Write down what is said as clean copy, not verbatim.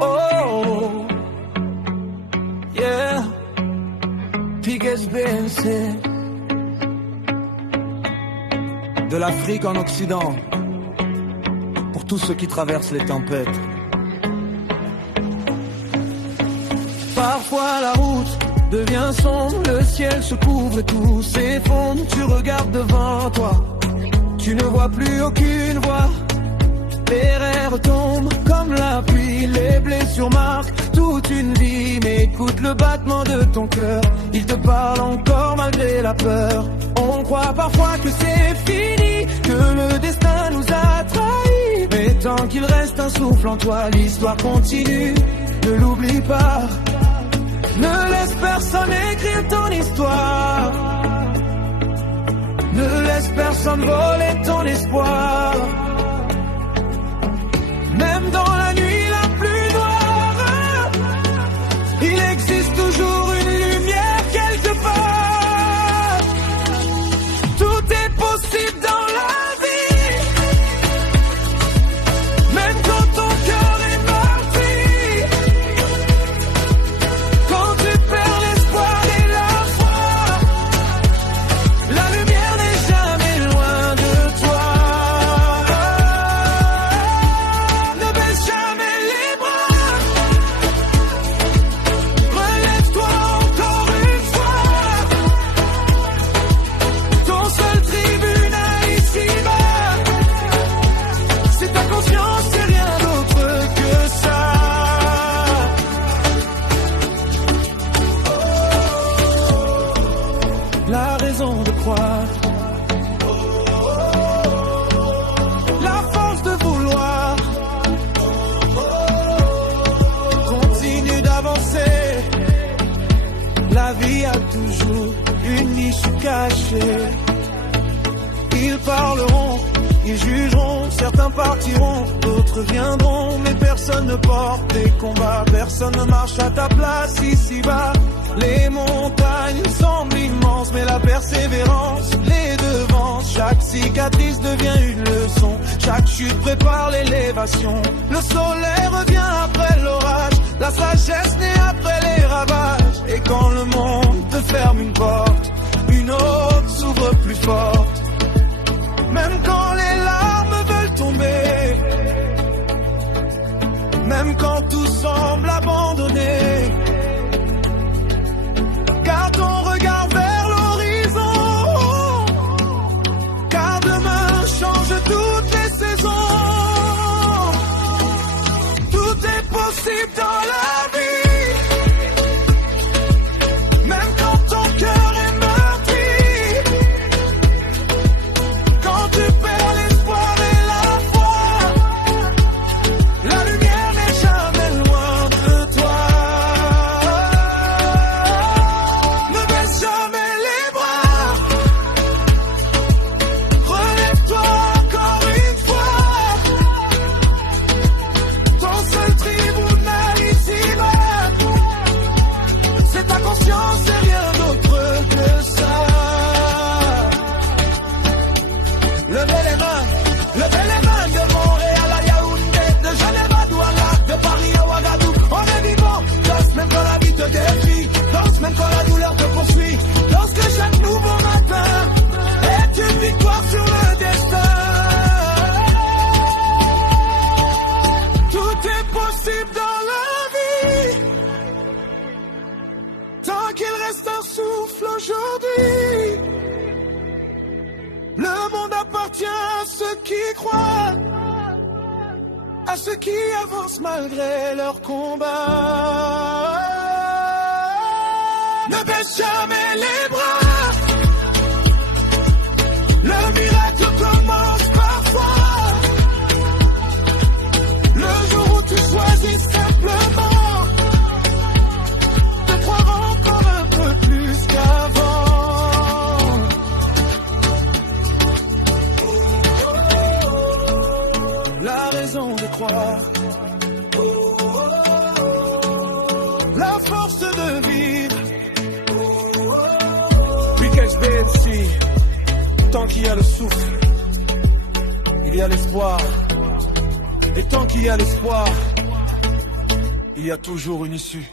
Oh, yeah. Pigues BNC. De l'Afrique en Occident. Pour tous ceux qui traversent les tempêtes. Parfois la route devient sombre, le ciel se couvre et tout s'effondre. Tu regardes devant toi, tu ne vois plus aucune voie. Les rêves tombent comme la pluie, les blessures marquent toute une vie. Mais écoute le battement de ton cœur, il te parle encore malgré la peur. On croit parfois que c'est fini, que le destin nous a trahis. Mais tant qu'il reste un souffle en toi, l'histoire continue, ne l'oublie pas. Ne laisse personne écrire ton histoire. Ne laisse personne voler ton espoir. Même dans la nuit la plus noire, il existe toujours une lumière quelque part. Tout est possible dans la vie, même quand ton cœur est parti. Quand tu perds l'espoir et la foi, la lumière n'est jamais loin de toi. Ne baisse jamais les bras, relève-toi encore une fois. Ton seul tribunal ici-bas, c'est ta conscience, c'est rien d'autre que ça. La raison de croire, la force de vouloir, continue d'avancer. La vie a toujours une niche cachée. Ils parleront, ils jugeront, certains partiront, d'autres viendront. Mais personne ne porte tes combats, personne ne marche à ta place ici-bas. Les montagnes semblent immenses, mais la persévérance les devance. Chaque cicatrice devient une leçon, chaque chute prépare l'élévation. Le soleil revient après l'orage, la sagesse naît après les ravages. Et quand le monde te ferme une porte, une autre s'ouvre plus forte. Même quand les larmes veulent tomber, même quand tout semble abandonné, garde ton regard vers l'horizon, car demain change toutes les saisons. Tout est possible dans la vie, même quand ton cœur est meurtri. Quand tu perds l'espoir et la foi, la lumière n'est jamais loin de toi. Ne baisse jamais les bras, relève-toi encore une fois. Ton seul tribunal ici-bas, c'est ta conscience, c'est rien d'autre que ça. Levez les mains de Montréal à Yaoundé, de Genève à Douala, de Paris à Ouagadougou. On est vivant, danse même quand la vie te défie, danse même quand la douleur te poursuit. Danse que chaque nouveau matin est une victoire sur le destin. Tout est possible dans la vie, tant qu'il reste un souffle aujourd'hui. Le monde appartient à ceux qui croient, à ceux qui avancent malgré leur combat. Ne baisse jamais les bras, le miracle commence parfois. Le jour où tu choisis simplement de croire encore un peu plus qu'avant. La raison de croire, la force de vivre. Weekend BNC, tant qu'il y a le souffle, il y a l'espoir. Et tant qu'il y a l'espoir, il y a toujours une issue.